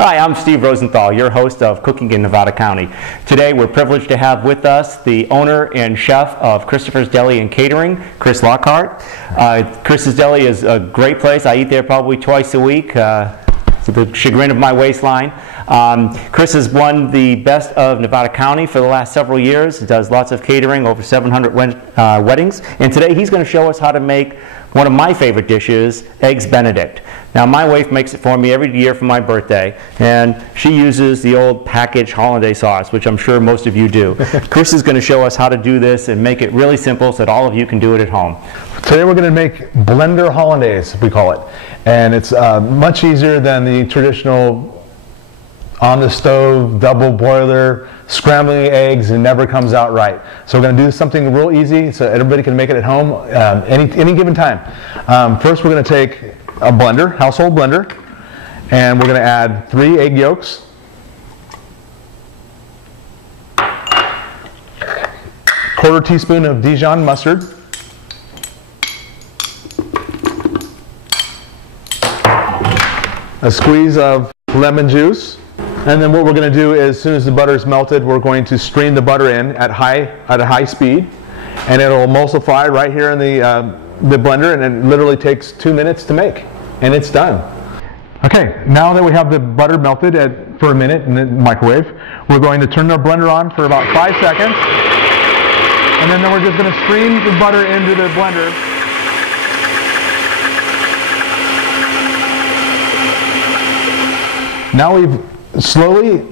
Hi, I'm Steve Rosenthal, your host of Cooking in Nevada County. Today we're privileged to have with us the owner and chef of Christopher's Deli and Catering, Chris Lockhart. Chris's Deli is a great place. I eat there probably twice a week, to the chagrin of my waistline. Chris has won the Best of Nevada County for the last several years. He does lots of catering, over 700 weddings. And today he's going to show us how to make one of my favorite dishes, Eggs Benedict. Now, my wife makes it for me every year for my birthday, and she uses the old packaged hollandaise sauce, which I'm sure most of you do. Chris is going to show us how to do this and make it really simple so that all of you can do it at home. Today we're going to make blender hollandaise, we call it. And it's much easier than the traditional on the stove, double boiler, scrambling eggs, and never comes out right. So we're going to do something real easy so everybody can make it at home any given time. First we're going to take a blender, household blender, and we're going to add 3 egg yolks, quarter teaspoon of Dijon mustard, a squeeze of lemon juice, and then what we're going to do is, as soon as the butter is melted, we're going to stream the butter in at a high speed, and it'll emulsify right here in the blender, and it literally takes 2 minutes to make, and it's done. Okay, now that we have the butter melted for a minute in the microwave, we're going to turn our blender on for about 5 seconds, and then we're just going to stream the butter into the blender. Now we've slowly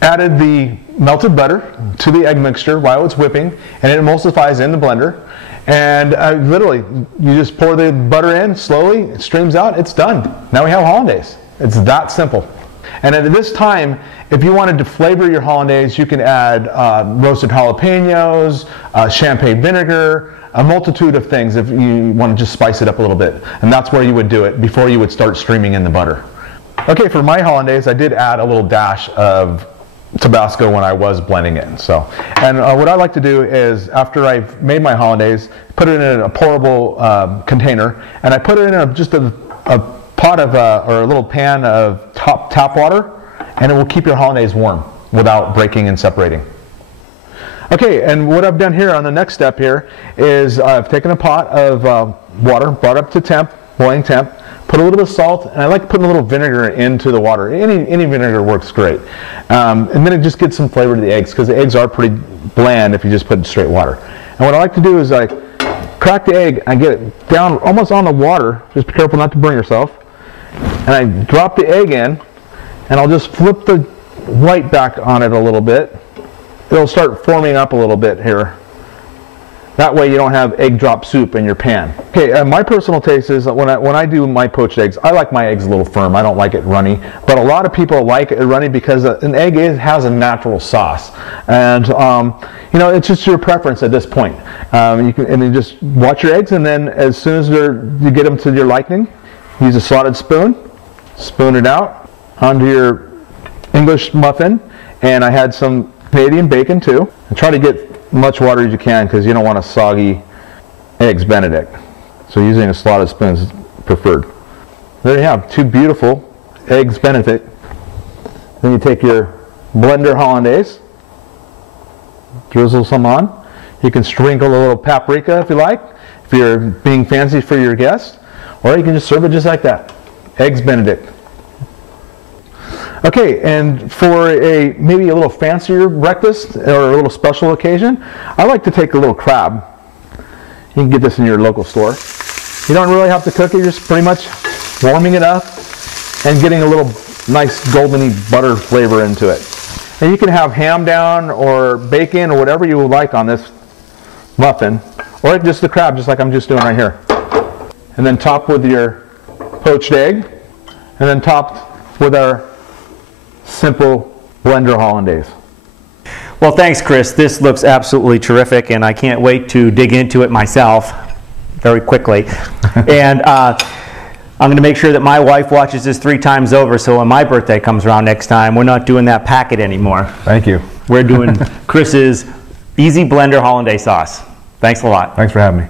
added the melted butter to the egg mixture while it's whipping, and it emulsifies in the blender. And literally, you just pour the butter in slowly, it streams out, it's done. Now we have hollandaise. It's that simple. And at this time, if you wanted to flavor your hollandaise, you can add roasted jalapenos, champagne vinegar, a multitude of things if you want to just spice it up a little bit. And that's where you would do it before you would start streaming in the butter. Okay, for my hollandaise, I did add a little dash of Tabasco when I was blending it. And what I like to do is, after I've made my hollandaise, put it in a pourable container, and I put it in just a pot of, or a little pan of tap water, and it will keep your hollandaise warm without breaking and separating. Okay, and what I've done here on the next step here is I've taken a pot of water, brought up to boiling temp, put a little bit of salt, and I like putting a little vinegar into the water. Any vinegar works great. And then it just gets some flavor to the eggs, because the eggs are pretty bland if you just put straight water. And what I like to do is I crack the egg, I get it down almost on the water, just be careful not to burn yourself, and I drop the egg in, and I'll just flip the white back on it a little bit. It'll start forming up a little bit here. That way you don't have egg drop soup in your pan. Okay, my personal taste is that when I do my poached eggs, I like my eggs a little firm. I don't like it runny. But a lot of people like it runny because an egg has a natural sauce. And you know, it's just your preference at this point. You just watch your eggs, and then as soon as you get them to your liking, use a slotted spoon, spoon it out onto your English muffin. And I had some Canadian bacon too. And try to get much water as you can, because you don't want a soggy Eggs Benedict. So using a slotted spoon is preferred. There you have 2 beautiful Eggs Benedict. Then you take your blender hollandaise, drizzle some on. You can sprinkle a little paprika if you like, if you're being fancy for your guests, or you can just serve it just like that. Eggs Benedict. Okay, and for maybe a little fancier breakfast or a little special occasion, I like to take a little crab. You can get this in your local store. You don't really have to cook it, you're just pretty much warming it up and getting a little nice goldeny butter flavor into it. And you can have ham down or bacon or whatever you would like on this muffin, or just the crab, just like I'm just doing right here. And then top with your poached egg, and then topped with our simple blender hollandaise. Well, thanks, Chris. This looks absolutely terrific, and I can't wait to dig into it myself very quickly. And I'm going to make sure that my wife watches this 3 times over, so when my birthday comes around next time, we're not doing that packet anymore. Thank you. We're doing Chris's Easy Blender Hollandaise Sauce. Thanks a lot. Thanks for having me.